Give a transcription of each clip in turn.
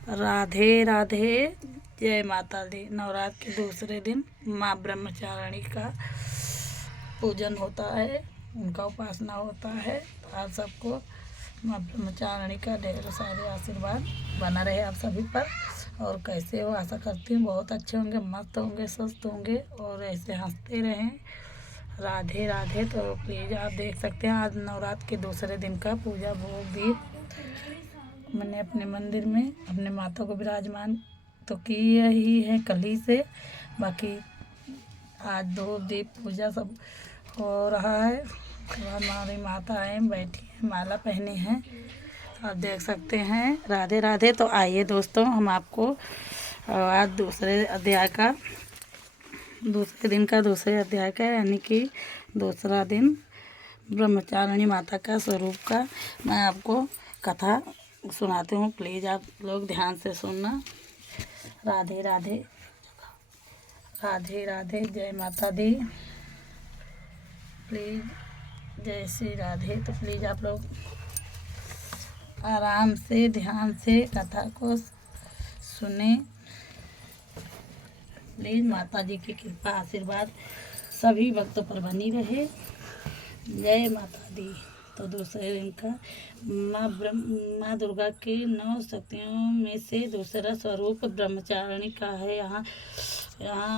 राधे राधे, जय माता दी। नवरात्र के दूसरे दिन माँ ब्रह्मचारिणी का पूजन होता है, उनका उपासना होता है। तो आप सबको माँ ब्रह्मचारिणी का ढेर सारे आशीर्वाद बना रहे आप सभी पर। और कैसे हो, आशा करती हूँ बहुत अच्छे होंगे, मस्त होंगे, स्वस्थ होंगे और ऐसे हंसते रहें। राधे राधे। तो प्लीज़ आप देख सकते हैं आज नवरात्र के दूसरे दिन का पूजा भोग दीप मैंने अपने मंदिर में अपने माता को विराजमान तो की ही है कल ही से। बाकी आज धूप दीप पूजा सब हो रहा है। हमारी माता है, बैठी है, माला पहनी है, आप देख सकते हैं। राधे राधे। तो आइए दोस्तों, हम आपको आज दूसरे दिन का दूसरे अध्याय का यानी कि दूसरा दिन ब्रह्मचारिणी माता का स्वरूप का मैं आपको कथा सुनाती हूँ। प्लीज़ आप लोग ध्यान से सुनना। राधे राधे, राधे राधे, जय माता दी। प्लीज़ जय श्री राधे। तो प्लीज़ आप लोग आराम से ध्यान से कथा को सुने। प्लीज़ माता जी की कृपा आशीर्वाद सभी भक्तों पर बनी रहे। जय माता दी। तो दूसरे दिन का माँ दुर्गा के 9 शक्तियों में से दूसरा स्वरूप ब्रह्मचारिणी का है। यहाँ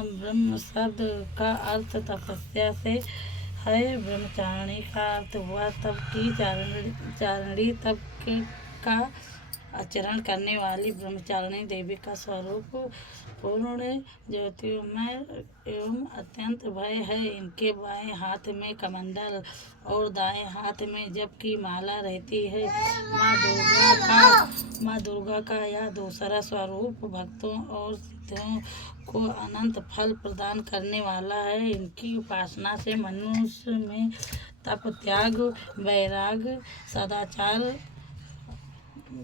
ब्रह्म शब्द का अर्थ तपस्या से है। ब्रह्मचारिणी का अर्थ हुआ तब की चारिणी तब का आचरण करने वाली ब्रह्मचारिणी देवी का स्वरूप पूर्ण ज्योतिर्मय एवं अत्यंत भय है। इनके बाएं हाथ में कमंडल और दाएं हाथ में जप की माला रहती है। माँ दुर्गा का यह दूसरा स्वरूप भक्तों और सिद्धों को अनंत फल प्रदान करने वाला है। इनकी उपासना से मनुष्य में तप, त्याग, वैराग्य,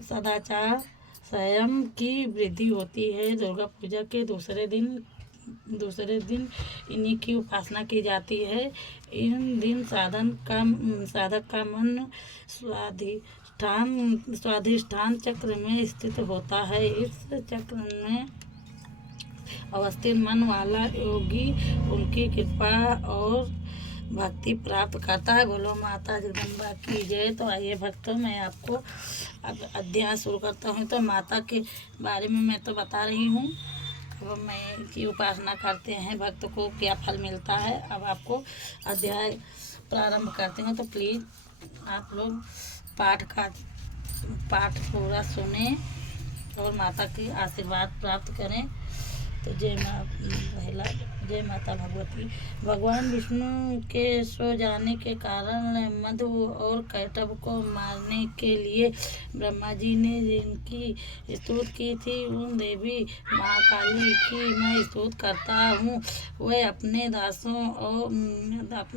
सदाचार, संयम की वृद्धि होती है। दुर्गा पूजा के दूसरे दिन इन्हीं की उपासना की जाती है। इन दिन साधक का मन स्वाधिष्ठान चक्र में स्थित होता है। इस चक्र में अवस्थित मन वाला योगी उनकी कृपा और भक्ति प्राप्त करता है। बोलो माता जगदम्बा की जय। तो आइए भक्तों, मैं आपको अब अध्याय शुरू करता हूँ। तो माता के बारे में मैं तो बता रही हूँ, अब मैं की उपासना करते हैं भक्त को क्या फल मिलता है। अब आपको अध्याय प्रारंभ करते हैं। तो प्लीज़ आप लोग पाठ पूरा सुने और माता की आशीर्वाद प्राप्त करें। तो जय माता भगवती। भगवान विष्णु के सो जाने के कारण मधु और कैटभ को मारने के लिए ब्रह्मा जी ने जिनकी स्तुति की थी उन देवी महाकाली की मैं स्तुति करता हूँ। वे अपने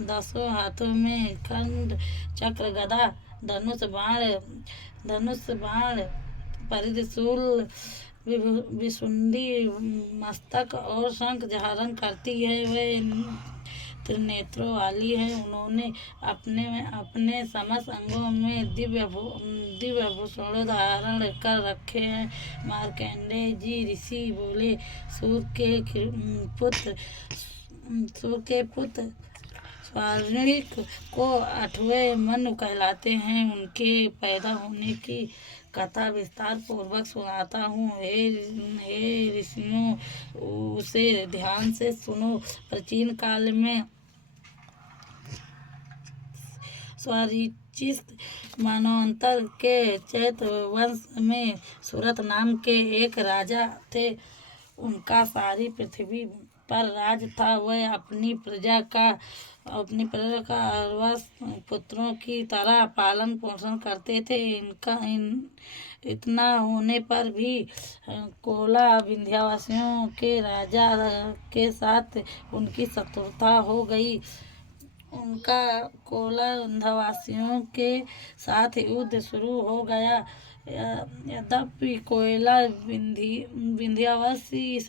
दासों हाथों में खंड, चक्र, गदा, धनुष बाण, परिधशूल, विशुंडी मस्तक और शंख धारण करती है। वे त्रिनेत्रों वाली है। उन्होंने अपने समस्त अंगों में दिव्य आभूषण धारण कर रखे हैं। मार्कंडेय जी ऋषि बोले, सूर्य के पुत्र स्वार्णिक को 8वें मनु कहलाते हैं। उनके पैदा होने की कथा विस्तार पूर्वक सुनाता हूँ। हे ऋषियों, उसे ध्यान से सुनो। प्राचीन काल में स्वारिचित मनवंतर के चैत्र वंश में सुरत नाम के एक राजा थे। उनका सारी पृथ्वी पर राज था। वह अपनी प्रजा का 11 पुत्रों की तरह पालन पोषण करते थे। इतना होने पर भी कोला विंध्यावासियों के राजा के साथ उनकी शत्रुता हो गई। उनका कोला विंध्यवासियों के साथ युद्ध शुरू हो गया। यद्यपि कोयला विंध्यवासी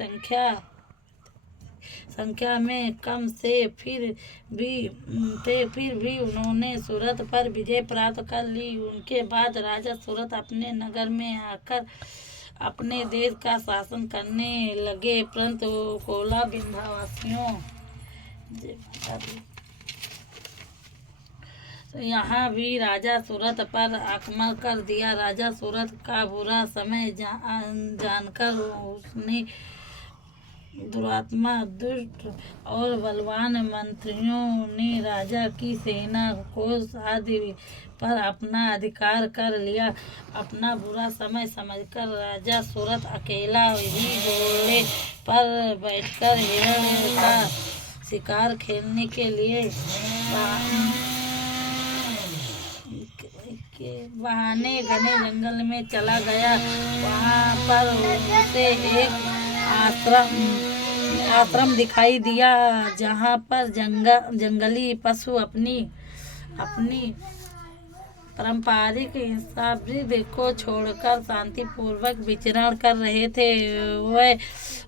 संख्या में कम से फिर भी उन्होंने सूरत पर विजय प्राप्त कर ली। उनके बाद राजा सूरत अपने नगर में आकर अपने देश का शासन करने लगे। परंतु कोला विंध्यवासियों जय माता दी यहाँ भी राजा सूरत पर आक्रमण कर दिया। राजा सूरत का बुरा समय जानकर उसने दुरात्मा, दुष्ट और बलवान मंत्रियों ने राजा की सेना कोष आदि पर अपना अधिकार कर लिया। अपना बुरा समय समझकर राजा सूरत अकेला ही घोड़े पर बैठकर हिरण का शिकार खेलने के लिए बहाने घने जंगल में चला गया। वहाँ पर उसे एक आश्रम दिखाई दिया जहाँ पर जंगली पशु अपनी पारंपरिक हिंसावृत्ति को छोड़कर शांतिपूर्वक विचरण कर रहे थे।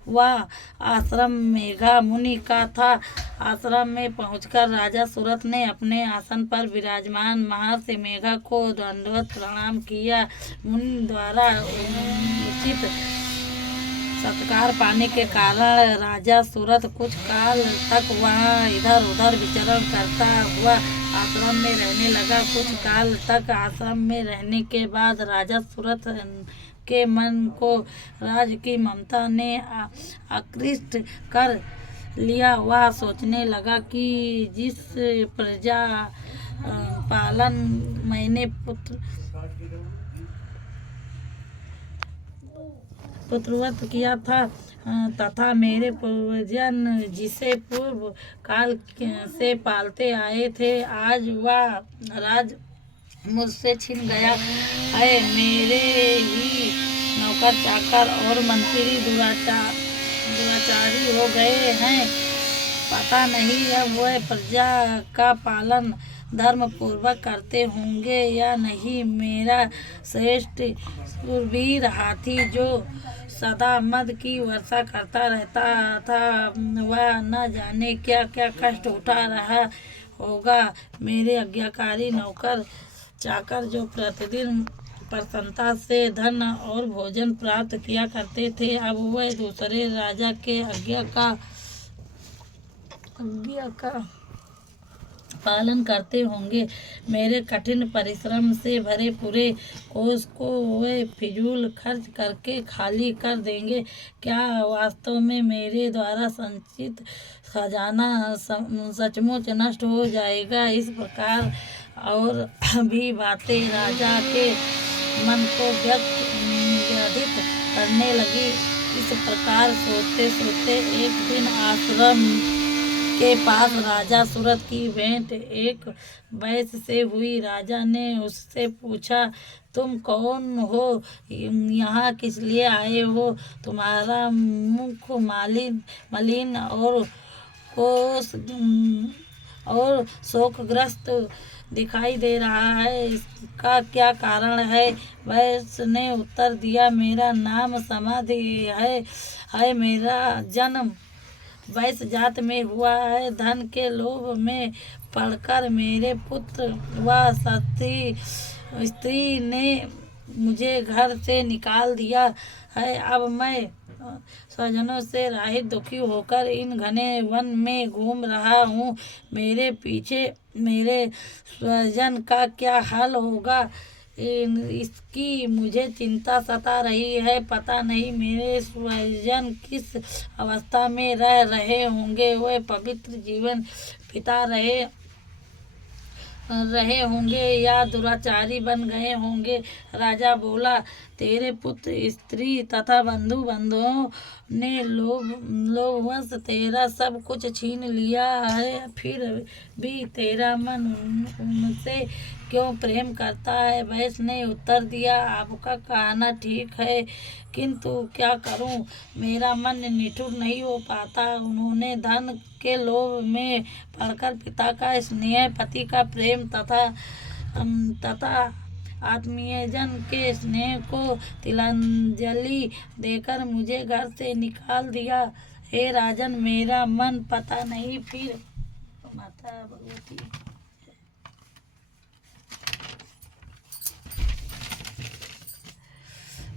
वह आश्रम मेघा मुनि का था। आश्रम में पहुंचकर राजा सूरत ने अपने आसन पर विराजमान महर्षि मेघा को दंडवत प्रणाम किया। मुनि द्वारा उचित सत्कार पाने के कारण राजा सूरत कुछ काल तक वहाँ इधर उधर विचरण करता हुआ आश्रम में रहने लगा। कुछ काल तक आश्रम में रहने के बाद राजा सूरत के मन को राज की ममता ने आकृष्ट कर लिया। वह सोचने लगा कि जिस प्रजा पालन मैंने पुत्रवत किया था तथा मेरे पूर्वजन जिसे पूर्व काल से पालते आए थे, आज वह राज मुझसे छिन गया है। मेरे ही नौकर चाकर और मंत्री दुराचारी हो गए हैं। पता नहीं अब वह प्रजा का पालन धर्म पूर्वक करते होंगे या नहीं। मेरा श्रेष्ठ शूरवीर हाथी जो सदा मद की वर्षा करता रहता था, वह न जाने क्या क्या कष्ट उठा रहा होगा। मेरे आज्ञाकारी नौकर चाकर जो प्रतिदिन प्रसन्नता से धन और भोजन प्राप्त किया करते थे, अब वह दूसरे राजा के आज्ञा का पालन करते होंगे। मेरे कठिन परिश्रम से भरे पूरे कोष को वे फिजूल खर्च करके खाली कर देंगे। क्या वास्तव में मेरे द्वारा संचित खजाना सचमुच नष्ट हो जाएगा? इस प्रकार और भी बातें राजा के मन को व्यथित करने लगी। इस प्रकार सोचते सोचते एक दिन आश्रम के पास राजा सूरत की भेंट एक वैश्य से हुई। राजा ने उससे पूछा, तुम कौन हो? यहाँ किस लिए आए हो? तुम्हारा मुख मलिन और शोकग्रस्त दिखाई दे रहा है, इसका क्या कारण है? वैश्य ने उत्तर दिया, मेरा नाम समाधि है। मेरा जन्म वैश्य जात में हुआ है। धन के लोभ में पड़कर मेरे पुत्र व स्त्री ने मुझे घर से निकाल दिया है। अब मैं स्वजनों से रहित दुखी होकर इन घने वन में घूम रहा हूँ। मेरे पीछे मेरे स्वजन का क्या हाल होगा, इसकी मुझे चिंता सता रही है। पता नहीं मेरे स्वजन किस अवस्था में रह रहे होंगे। वे पवित्र जीवन बिता रहे होंगे या दुराचारी बन गए होंगे। राजा बोला, तेरे पुत्र स्त्री तथा बंधुओं ने लोभवश तेरा सब कुछ छीन लिया है, फिर भी तेरा मन उनसे क्यों प्रेम करता है? वैश्य ने उत्तर दिया, आपका कहना ठीक है, किंतु क्या करूं, मेरा मन निठुर नहीं हो पाता। उन्होंने धन के लोभ में पड़कर पिता का स्नेह, पति का प्रेम तथा आत्मीयजन के स्नेह को तिलांजलि देकर मुझे घर से निकाल दिया। हे राजन, मेरा मन पता नहीं फिर माता भगवती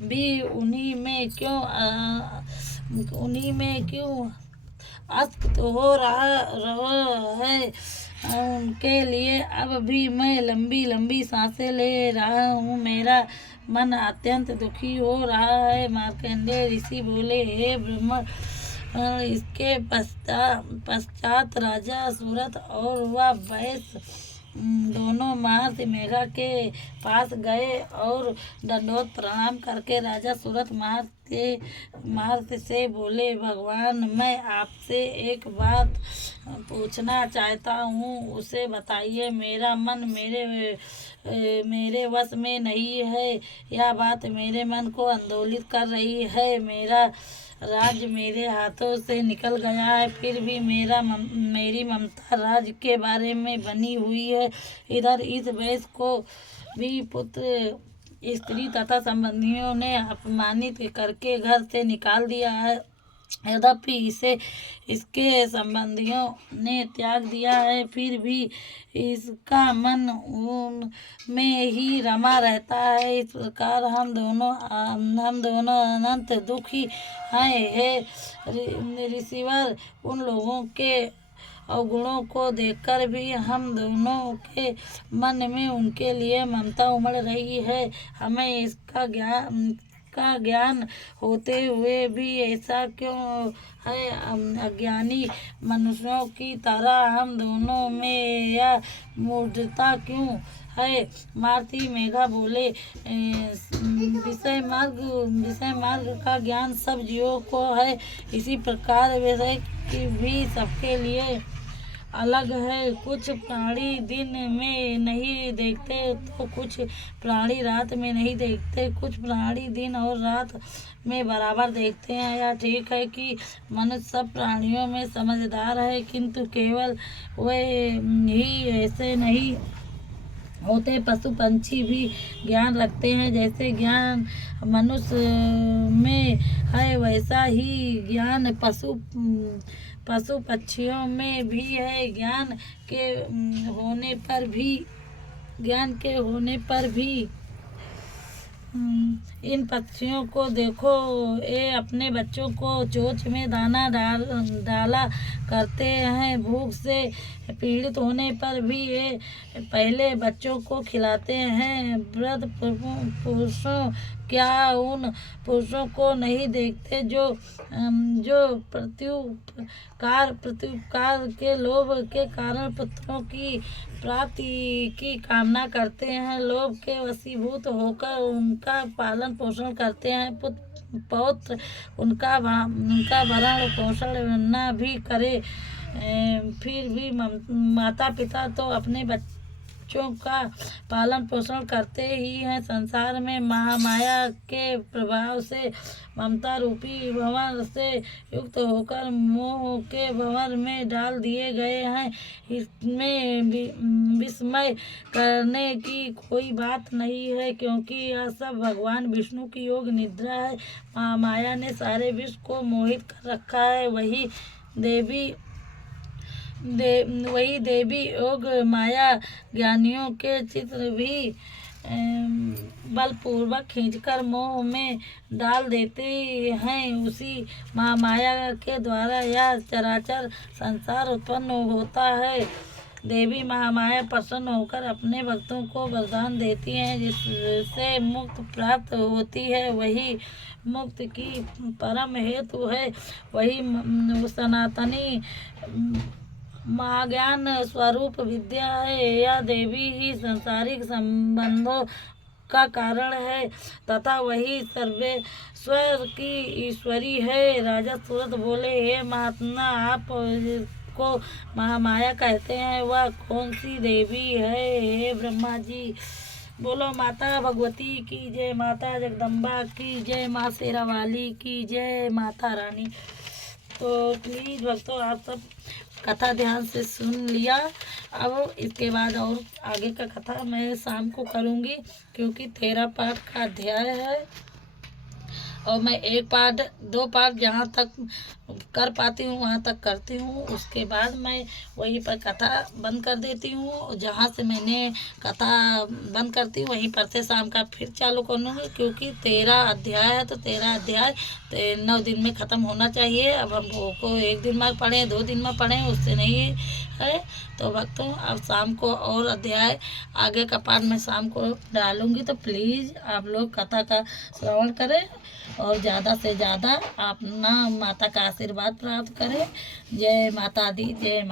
भी उन्हीं में क्यों अस्त हो रहा है। उनके लिए अब भी मैं लंबी लंबी सांसें ले रहा हूँ। मेरा मन अत्यंत दुखी हो रहा है। मार्कंडेय ऋषि बोले, हे ब्रह्मा, इसके पश्चात राजा सूरत और वह वैश्य दोनों महर्षि मेघा के पास गए और दंडवत प्रणाम करके राजा सूरत महर्षि से बोले, भगवान, मैं आपसे एक बात पूछना चाहता हूँ, उसे बताइए। मेरा मन मेरे वश में नहीं है। यह बात मेरे मन को आंदोलित कर रही है। मेरा राज्य मेरे हाथों से निकल गया है, फिर भी मेरी ममता राज्य के बारे में बनी हुई है। इधर इस वैश्य को भी पुत्र, स्त्री तथा संबंधियों ने अपमानित करके घर से निकाल दिया है। यद्यपि इसके संबंधियों ने त्याग दिया है, फिर भी इसका मन उन में ही रमा रहता है। इस प्रकार हम दोनों अनंत दुखी हैं। हे ऋषिवर, उन लोगों के अवगुणों को देखकर भी हम दोनों के मन में उनके लिए ममता उमड़ रही है। हमें इसका ज्ञान होते हुए भी ऐसा क्यों है? अज्ञानी मनुष्यों की तरह हम दोनों में यह मूढ़ता क्यों है? मारुति मेघा बोले, विषय मार्ग का ज्ञान सब जीवों को है। इसी प्रकार विषय की भी सबके लिए अलग है। कुछ प्राणी दिन में नहीं देखते तो कुछ प्राणी रात में नहीं देखते, कुछ प्राणी दिन और रात में बराबर देखते हैं। यह ठीक है कि मनुष्य सब प्राणियों में समझदार है, किंतु केवल वे ही ऐसे नहीं होते। पशु पक्षी भी ज्ञान रखते हैं। जैसे ज्ञान मनुष्य में है, वैसा ही ज्ञान पशु पक्षियों में भी है। ज्ञान के होने पर भी इन पक्षियों को देखो, ये अपने बच्चों को चोंच में दाना डाला करते हैं। भूख से पीड़ित होने पर भी ये पहले बच्चों को खिलाते हैं। वृद्ध पुरुषों क्या उन पुरुषों को नहीं देखते जो प्रत्युपकार के लोभ के कारण पुत्रों की प्राप्ति की कामना करते हैं। लोभ के वशीभूत होकर उनका पालन पोषण करते हैं। पौत्र उनका भरण पोषण न भी करे, फिर भी माता पिता तो अपने बच्चों का पालन पोषण करते ही हैं। संसार में महामाया के प्रभाव से ममता रूपी भंवर से युक्त होकर मोह के भंवर में डाल दिए गए हैं। इसमें विस्मय करने की कोई बात नहीं है, क्योंकि यह सब भगवान विष्णु की योग निद्रा है। महामाया ने सारे विश्व को मोहित कर रखा है। वही देवी योग माया ज्ञानियों के चित्र भी बलपूर्वक खींचकर मोह में डाल देते हैं। उसी महामाया के द्वारा यह चराचर संसार उत्पन्न होता है। देवी महामाया प्रसन्न होकर अपने भक्तों को वरदान देती हैं, जिससे मुक्ति प्राप्त होती है। वही मुक्ति की परम हेतु है। वही सनातनी महाज्ञान स्वरूप विद्या है। यह देवी ही सांसारिक संबंधों का कारण है तथा वही सर्वेश्वर की ईश्वरी है। राजा सूरत बोले, हे महात्मा, आप को महामाया कहते हैं, वह कौन सी देवी है? हे ब्रह्मा जी, बोलो माता भगवती की जय, माता जगदम्बा की जय, माँ शेरावाली की जय, माता रानी। तो प्लीज़ भक्तों, आप सब कथा ध्यान से सुन लिया। अब इसके बाद और आगे का कथा मैं शाम को करूँगी, क्योंकि 13 पाठ का अध्याय है। और मैं एक पार्ट 2 पार्ट जहाँ तक कर पाती हूँ वहाँ तक करती हूँ, उसके बाद मैं वहीं पर कथा बंद कर देती हूँ। जहाँ से मैंने कथा बंद करती हूँ वहीं पर से शाम का फिर चालू कर लूँगी, क्योंकि 13 अध्याय है तो 13 अध्याय 9 दिन में ख़त्म होना चाहिए। अब हम को एक दिन में पढ़ें 2 दिन में पढ़ें उससे नहीं है। तो भक्तों अब शाम को और अध्याय आगे का पाठ मैं शाम को डालूँगी, तो प्लीज़ आप लोग कथा का श्रवण करें और ज़्यादा से ज़्यादा अपना माता का आशीर्वाद प्राप्त करें। जय माता दी, जय